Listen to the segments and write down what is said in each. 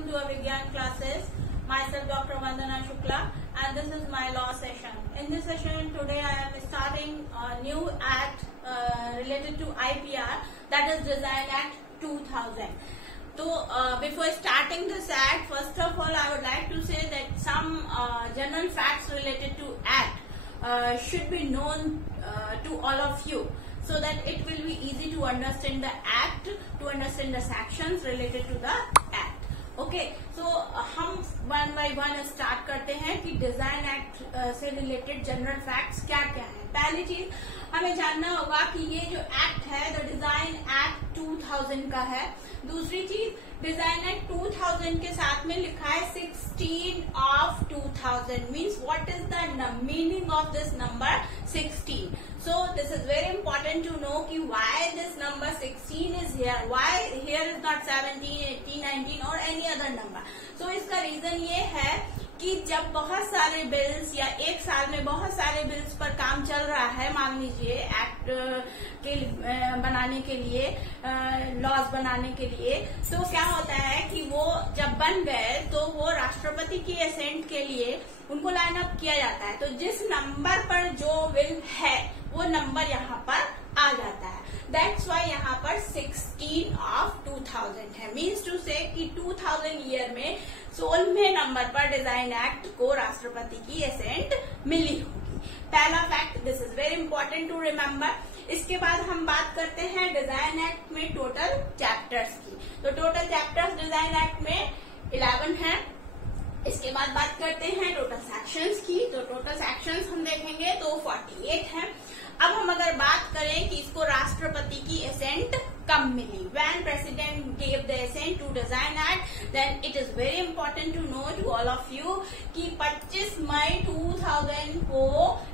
welcome to our Vigyan classes. Myself Dr. Vandana Shukla and this is my law session. In this session today I am starting a new act related to IPR, that is Design Act 2000. So before starting this act, first of all I would like to say that some general facts related to act should be known to all of you, so that it will be easy to understand the act, to understand the sections related to the act. Okay, so हम one by one start करते हैं कि design act से related general facts क्या क्या है। पहली चीज हमें जानना होगा कि ये जो एक्ट है द डिजाइन एक्ट 2000 का है। दूसरी चीज डिजाइन एक्ट 2000 के साथ में लिखा है 16 of 2000 means what is the meaning of this number 16। So this is very important to know कि why this number 16 is here, why here is not 17, 18, 19 or any other number. So इसका reason ये है कि जब बहुत सारे bills या एक साल में बहुत सारे बिल्स पर काम चल रहा है, मान लीजिए एक्ट के बनाने के लिए, लॉज बनाने के लिए, तो क्या होता है कि वो जब बन गए तो वो राष्ट्रपति की असेंट के लिए उनको लाइन अप किया जाता है। तो जिस नंबर पर जो बिल है वो नंबर यहाँ पर आ जाता है। दैट्स वाई यहाँ पर 16 ऑफ 2000 है। मीन्स टू से कि 2000 ईयर में 16वें नंबर पर डिजाइन एक्ट को राष्ट्रपति की असेंट मिली होगी। पहला fact, this is very important to remember. इसके बाद हम बात करते हैं डिजाइन एक्ट में टोटल चैप्टर्स की। तो टोटल चैप्टर्स डिजाइन एक्ट में 11 है। इसके बाद बात करते हैं टोटल सेक्शंस की। तो टोटल सेक्शंस हम देखेंगे तो 48 है। अब हम अगर बात करें कि इसको राष्ट्रपति की असेंट कब मिली, when president gave the assent to design act, then it is very important to know to all of you कि 25 मई 2000 को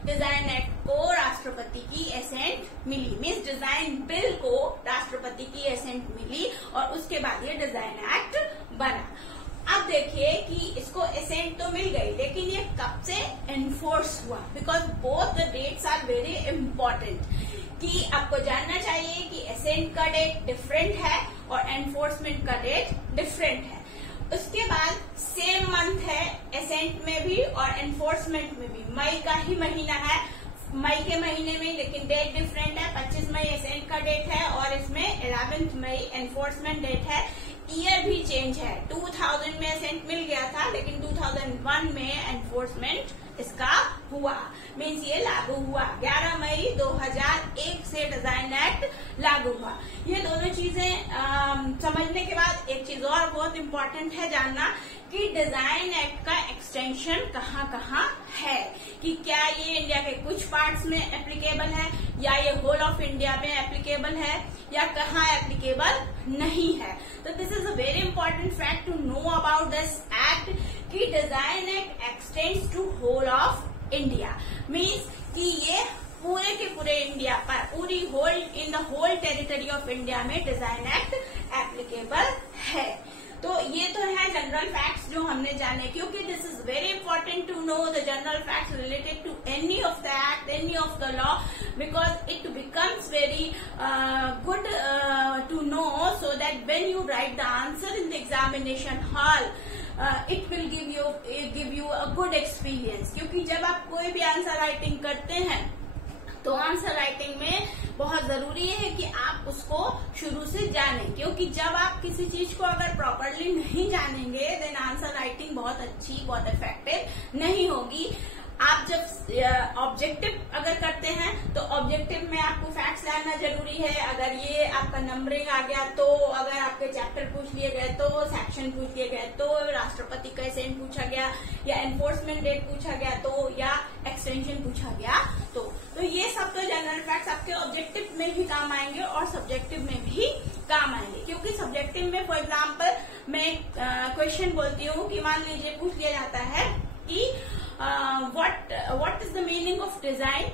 डिजाइन एक्ट को राष्ट्रपति की असेंट मिली। मीन्स डिजाइन बिल को राष्ट्रपति की असेंट मिली और उसके बाद ये डिजाइन एक्ट बना। अब देखिए कि इसको असेंट तो मिल गई, लेकिन ये कब से एनफोर्स हुआ, because both the dates are very important. कि आपको जानना चाहिए कि असेंट का डेट डिफरेंट है और एनफोर्समेंट का डेट डिफरेंट है। उसके बाद सेम मंथ है असेंट में भी और एनफोर्समेंट में भी, मई का ही महीना है, मई के महीने में, लेकिन डेट डिफरेंट है। 25 मई असेंट का डेट है और इसमें 11 मई एनफोर्समेंट डेट है। ईयर भी चेंज है, 2000 में असेंट मिल गया था लेकिन 2001 में एनफोर्समेंट इसका हुआ, मीन्स ये लागू हुआ। 11 मई 2001 से डिजाइन एक्ट लागू हुआ। ये दोनों चीजें समझने के बाद एक चीज और बहुत इम्पोर्टेंट है जानना कि डिजाइन एक्ट का एक्सटेंशन कहाँ कहाँ है, कि क्या ये इंडिया के कुछ पार्ट्स में एप्लीकेबल है या ये होल ऑफ इंडिया में एप्लीकेबल है या कहाँ एप्लीकेबल नहीं है। तो this is a very important fact to know about this act कि design act extends to whole of India. Means कि ये पूरे के पूरे इंडिया पर, पूरी whole in the whole territory of India में डिजाइन एक्ट एप्लीकेबल है। तो ये तो है जनरल फैक्ट्स जो हमने जाने, क्योंकि this is very important to know the general facts related to any of the act, any of the law, because it becomes very good to know, so that when you write the answer in the examination hall it will give you a good experience. क्योंकि जब आप कोई भी answer writing करते हैं तो answer writing में बहुत जरूरी है कि आप उसको शुरू से जानें, क्योंकि जब आप किसी चीज को अगर प्रॉपरली नहीं जानेंगे देन आंसर राइटिंग बहुत अच्छी, बहुत इफेक्टिव नहीं होगी। आप जब ऑब्जेक्टिव अगर करते हैं तो ऑब्जेक्टिव में आपको फैक्ट्स लाना जरूरी है। अगर ये आपका नंबरिंग आ गया तो, अगर आपके चैप्टर पूछ लिए गए तो, सेक्शन पूछ लिए गए तो, राष्ट्रपति का असेंट पूछा गया या एनफोर्समेंट डेट पूछा गया तो, या एक्सटेंशन पूछा गया तो ये सब तो जनरल फैक्ट्स आपके ऑब्जेक्टिव में भी काम आएंगे और सब्जेक्टिव में भी काम आएंगे। क्योंकि सब्जेक्टिव में फॉर एग्जाम्पल मैं क्वेश्चन बोलती हूँ कि मान लीजिए पूछ लिया जाता है कि what is the meaning of design,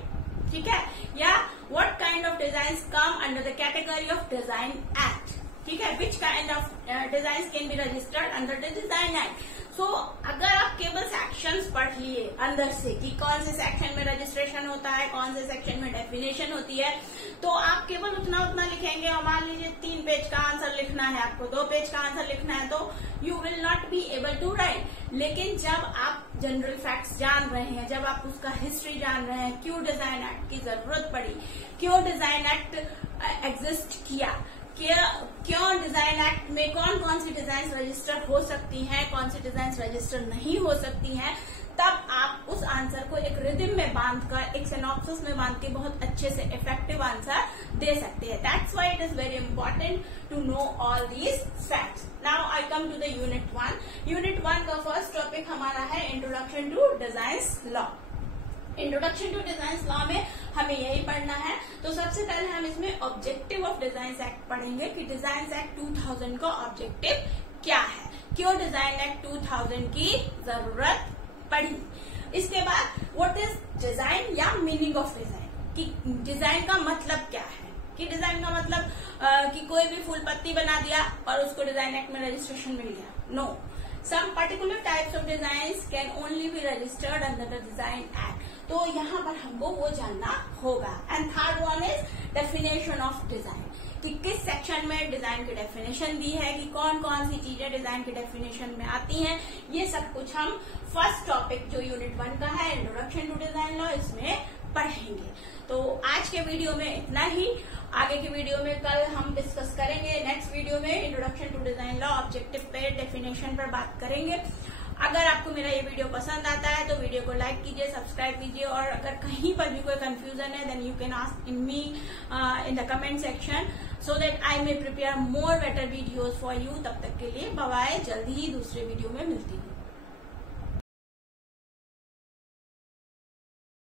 ठीक है, या what kind of designs come under the category of design act, ठीक है, which kind of designs can be registered under the design act। सो अगर आप केवल सेक्शंस पढ़ लिए अंदर से कि कौन से सेक्शन में रजिस्ट्रेशन होता है, कौन से सेक्शन में डेफिनेशन होती है, तो आप केवल उतना लिखेंगे और मान लीजिए 3 पेज का आंसर लिखना है, आपको 2 पेज का आंसर लिखना है, तो you will not be able to write. लेकिन जब आप जनरल फैक्ट्स जान रहे हैं, जब आप उसका हिस्ट्री जान रहे हैं, क्यों डिजाइन एक्ट की जरूरत पड़ी, क्यों डिजाइन एक्ट एग्जिस्ट किया, क्यों डिजाइन एक्ट में कौन कौन सी डिजाइन रजिस्टर हो सकती हैं, कौन सी डिजाइन रजिस्टर नहीं हो सकती हैं, तब आप उस आंसर को एक रिदम में बांधकर, एक सिनॉप्सिस में बांध के बहुत अच्छे से इफेक्टिव आंसर दे सकते हैं। That's why it is very important to know all these facts. Now I come to the unit 1। Unit 1 का फर्स्ट टॉपिक हमारा है introduction to design law. Introduction to design law में हमें यही पढ़ना है। तो सबसे पहले हम इसमें ऑब्जेक्टिव ऑफ डिजाइन एक्ट पढ़ेंगे कि डिजाइन एक्ट 2000 का ऑब्जेक्टिव क्या है, क्यों डिजाइन एक्ट 2000 की जरूरत पढ़ी। इसके बाद व्हाट इज डिजाइन या मीनिंग ऑफ डिजाइन, कि डिजाइन का मतलब क्या है, कि डिजाइन का मतलब कि कोई भी फूल पत्ती बना दिया और उसको डिजाइन एक्ट में रजिस्ट्रेशन मिल गया। No, some particular types of design can only be registered under the design act. तो यहाँ पर हमको वो जानना होगा। And third one is definition of design, कि किस सेक्शन में डिजाइन की डेफिनेशन दी है, कि कौन कौन सी चीजें डिजाइन की डेफिनेशन में आती हैं। ये सब कुछ हम फर्स्ट टॉपिक जो यूनिट 1 का है इंट्रोडक्शन टू डिजाइन लॉ, इसमें पढ़ेंगे। तो आज के वीडियो में इतना ही। आगे के वीडियो में कल हम डिस्कस करेंगे। नेक्स्ट वीडियो में introduction to design law objective पे, डेफिनेशन पर बात करेंगे। अगर आपको मेरा ये वीडियो पसंद आता है तो वीडियो को लाइक कीजिए, सब्सक्राइब कीजिए, और अगर कहीं पर भी कोई कंफ्यूजन है then you can ask in me in the comment section so that I may prepare more better videos for you। तब तक के लिए बाय बाय, जल्दी ही दूसरे वीडियो में मिलती हूँ।